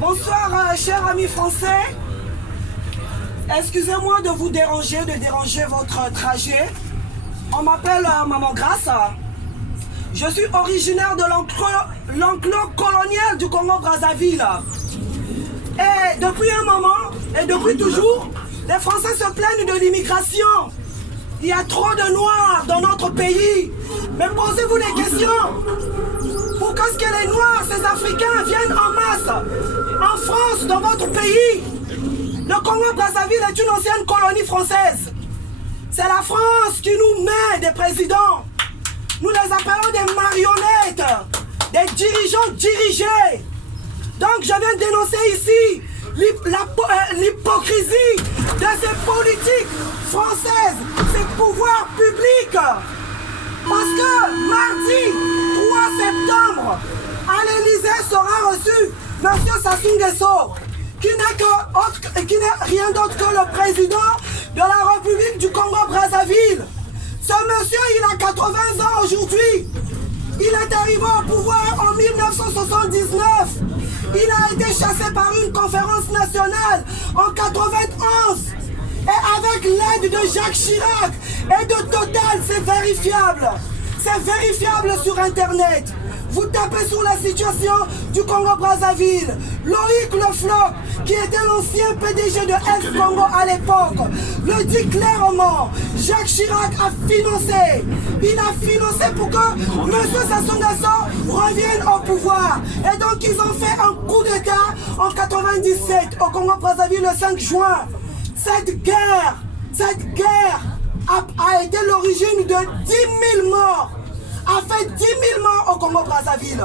Bonsoir, chers amis français. Excusez-moi de vous déranger, votre trajet. On m'appelle Maman Grasse. Je suis originaire de l'enclos colonial du Congo-Brazzaville. Et depuis un moment, et depuis toujours, les Français se plaignent de l'immigration. Il y a trop de Noirs dans notre pays. Mais posez-vous des questions. Pourquoi est-ce que les Noirs, ces Africains, viennent en masse en France, dans votre pays? Le Congo-Brazzaville est une ancienne colonie française. C'est la France qui nous met des présidents. Nous les appelons des marionnettes, des dirigeants dirigés. Donc je viens dénoncer ici l'hypocrisie de ces politiques françaises, ces pouvoirs publics. Parce que mardi 3 septembre, à l'Élysée sera reçu M. Sassou Nguesso, qui n'est rien d'autre que le président de la République du Congo-Brazzaville. Ce monsieur, il a 80 ans aujourd'hui. Il est arrivé au pouvoir en 1979. Il a été chassé par une conférence nationale en 91. Et avec l'aide de Jacques Chirac et de Total, c'est vérifiable. C'est vérifiable sur Internet. Vous tapez sur la situation du Congo-Brazzaville. Loïc Le Floch, qui était l'ancien PDG de Ex-Congo à l'époque, le dit clairement. Jacques Chirac a financé. Il a financé pour que M. Sassou Nguesso revienne au pouvoir. Et donc ils ont fait un coup d'État en 97 au Congo-Brazzaville le 5 juin. Cette guerre a été l'origine de 10 000 morts. A fait 10 000 morts au Congo-Brazzaville.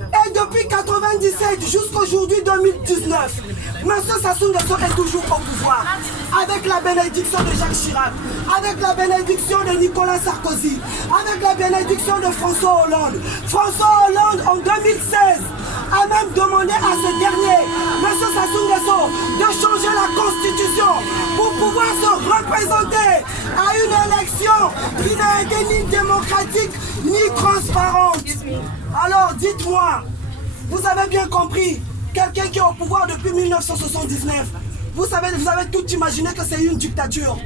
Et depuis 1997 jusqu'aujourd'hui 2019, M. Sassou Nguesso est toujours au pouvoir. Avec la bénédiction de Jacques Chirac, avec la bénédiction de Nicolas Sarkozy, avec la bénédiction de François Hollande. François Hollande en 2016 a même demandé à ce dernier, M. Sassou Nguesso, de changer la constitution pour pouvoir se représenter à une élection qui n'a été ni démocratique ni transparente. Alors dites-moi, vous avez bien compris, quelqu'un qui est au pouvoir depuis 1979, vous avez tout imaginé que c'est une dictature.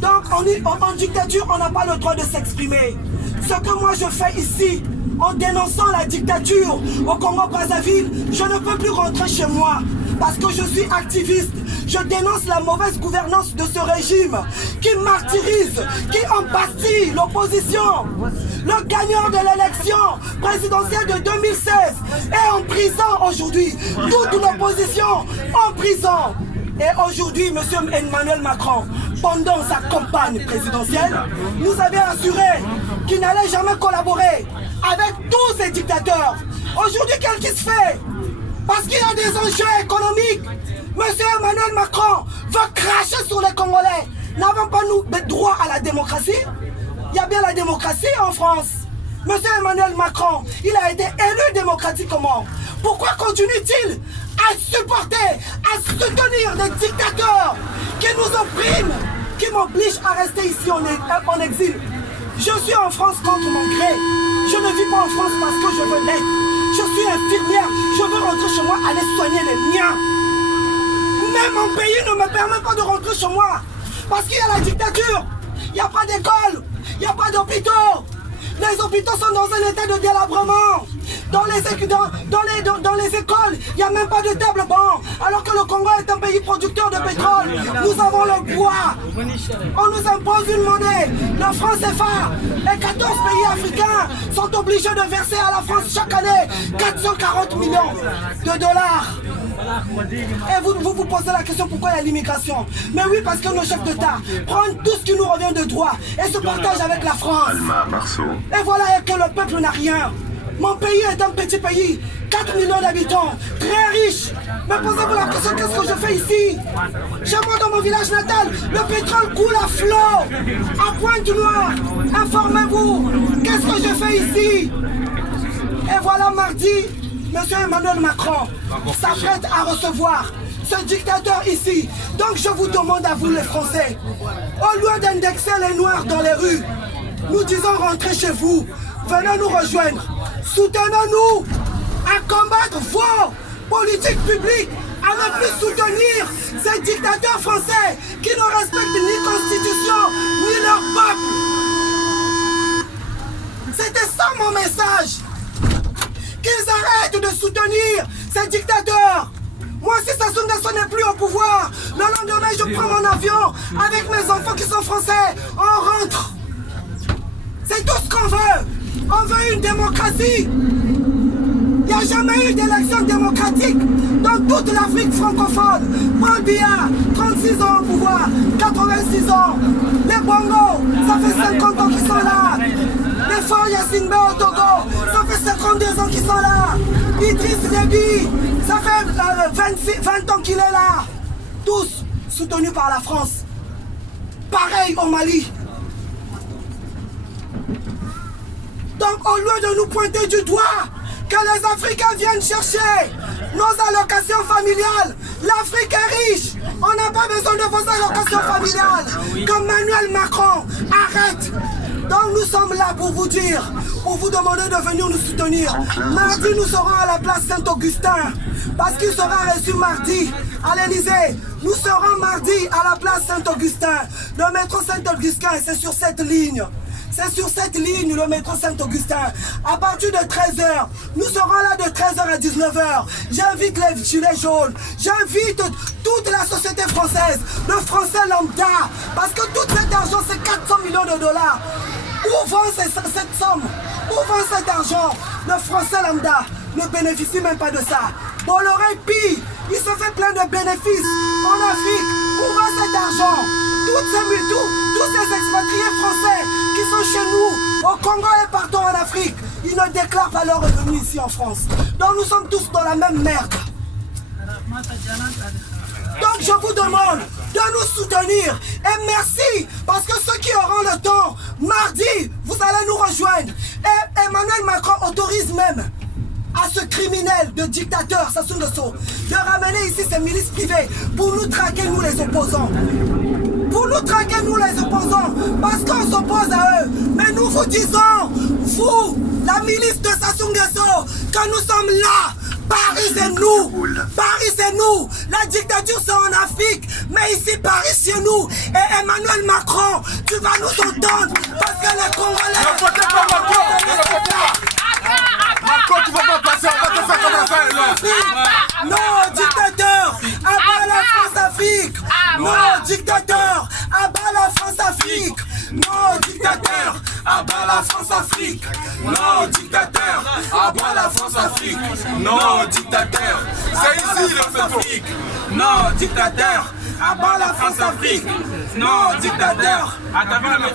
Donc en dictature, on n'a pas le droit de s'exprimer. Ce que moi je fais ici, en dénonçant la dictature au Congo-Brazzaville, je ne peux plus rentrer chez moi parce que je suis activiste. Je dénonce la mauvaise gouvernance de ce régime qui martyrise, qui embastille l'opposition. Le gagnant de l'élection présidentielle de 2016 est en prison aujourd'hui. Toute l'opposition en prison. Et aujourd'hui, M. Emmanuel Macron, pendant sa campagne présidentielle, nous avait assuré qu'il n'allait jamais collaborer avec tous ces dictateurs. Aujourd'hui, qu'est-ce qu'il se fait? Parce qu'il y a des enjeux économiques. M. Emmanuel Macron veut cracher sur les Congolais. N'avons pas nous droit à la démocratie? Il y a bien la démocratie en France. M. Emmanuel Macron, il a été élu démocratiquement. Pourquoi continue-t-il à supporter, à soutenir des dictateurs qui nous oppriment, qui m'obligent à rester ici en exil? Je suis en France contre mon gré. Je ne vis pas en France parce que je veux l'être. Je suis infirmière. Je veux rentrer chez moi, aller soigner les miens. Mais mon pays ne me permet pas de rentrer chez moi. Parce qu'il y a la dictature. Il n'y a pas d'école. Il n'y a pas d'hôpitaux. Les hôpitaux sont dans un état de délabrement. Dans les écoles, il n'y a même pas de table banc. Alors que le Congo est un pays producteur de pétrole. Nous avons le bois. On nous impose une monnaie. Le franc CFA et 14 pays africains sont obligés de verser à la France chaque année 440 millions de dollars. Et vous posez la question pourquoi il y a l'immigration. Mais oui, parce que nos chefs d'État prennent tout ce qui nous revient de droit et se partagent avec la France. Et voilà que le peuple n'a rien. Mon pays est un petit pays, 4 millions d'habitants, très riche. Mais posez-vous la question, qu'est-ce que je fais ici? Chez moi, dans mon village natal, le pétrole coule à flot, à Pointe-Noire. Informez-vous, qu'est-ce que je fais ici? Et voilà mardi, M. Emmanuel Macron s'apprête à recevoir ce dictateur ici. Donc je vous demande à vous les Français, au lieu d'indexer les Noirs dans les rues, nous disons rentrez chez vous, venez nous rejoindre, soutenez-nous à combattre vos politique publique à ne plus soutenir ces dictateurs français qui ne respectent ni constitution ni leur peuple. C'était ça mon message. Qu'ils arrêtent de soutenir ces dictateurs. Moi, si Sassou Nguesso n'est plus au pouvoir, le lendemain, je prends mon avion avec mes enfants qui sont français. On rentre. C'est tout ce qu'on veut. On veut une démocratie. Il n'y a jamais eu d'élection démocratique dans toute l'Afrique francophone. Paul Biya, 36 ans au pouvoir, 86 ans. Les Bongo, ça fait 50 ans qu'ils sont là. Les Faure Gnassingbé au Togo, ça fait 52 ans qu'ils sont là. Idriss Déby, ça fait 20 ans qu'il est là. Tous soutenus par la France. Pareil au Mali. Donc au lieu de nous pointer du doigt, que les Africains viennent chercher nos allocations familiales. L'Afrique est riche. On n'a pas besoin de vos allocations familiales. Comme Emmanuel Macron, arrête. Donc nous sommes là pour vous dire, pour vous demander de venir nous soutenir. Mardi, nous serons à la place Saint-Augustin, parce qu'il sera reçu mardi à l'Elysée. Nous serons mardi à la place Saint-Augustin. Le métro Saint-Augustin, c'est sur cette ligne. C'est sur cette ligne, le métro Saint-Augustin. À partir de 13h, nous serons là de 13h à 19h. J'invite les gilets jaunes, j'invite toute la société française, le français lambda, parce que tout cet argent, c'est 400 millions de dollars. Où vend cette somme? Où vend cet argent? Le français lambda ne bénéficie même pas de ça. Bolloré Pi, il se fait plein de bénéfices en Afrique. Où va cet argent? Tous ces expatriés français qui sont chez nous, au Congo et partout en Afrique, ils ne déclarent pas leurs revenus ici en France. Donc nous sommes tous dans la même merde. Donc je vous demande de nous soutenir. Et merci, parce que ceux qui auront le temps, mardi, vous allez nous rejoindre. Et Emmanuel Macron autorise même à ce criminel de dictateur, Sassou Nguesso, de ramener ici ces milices privées pour nous traquer, nous les opposants. Pour nous traquer, nous les opposants, parce qu'on s'oppose à eux. Mais nous vous disons, vous, la milice de Sassou Nguesso, que nous sommes là. Paris c'est nous, Paris c'est nous. La dictature c'est en Afrique, mais ici Paris c'est nous. Et Emmanuel Macron, tu vas nous entendre, parce que les Congolais... Ne votez pas Macron, ne votez pas. Macron, tu vas pas passer, on va te faire comme la fin. Non, dictateur, abat la France-Afrique. Non, dictateur, abat la France-Afrique. Non, dictateur, abat la France-Afrique. Non, dictateur, abat la France-Afrique. Non, dictateur, c'est ici le Afrique. Non, dictateur, abat la France-Afrique. Non, dictateur, À travers le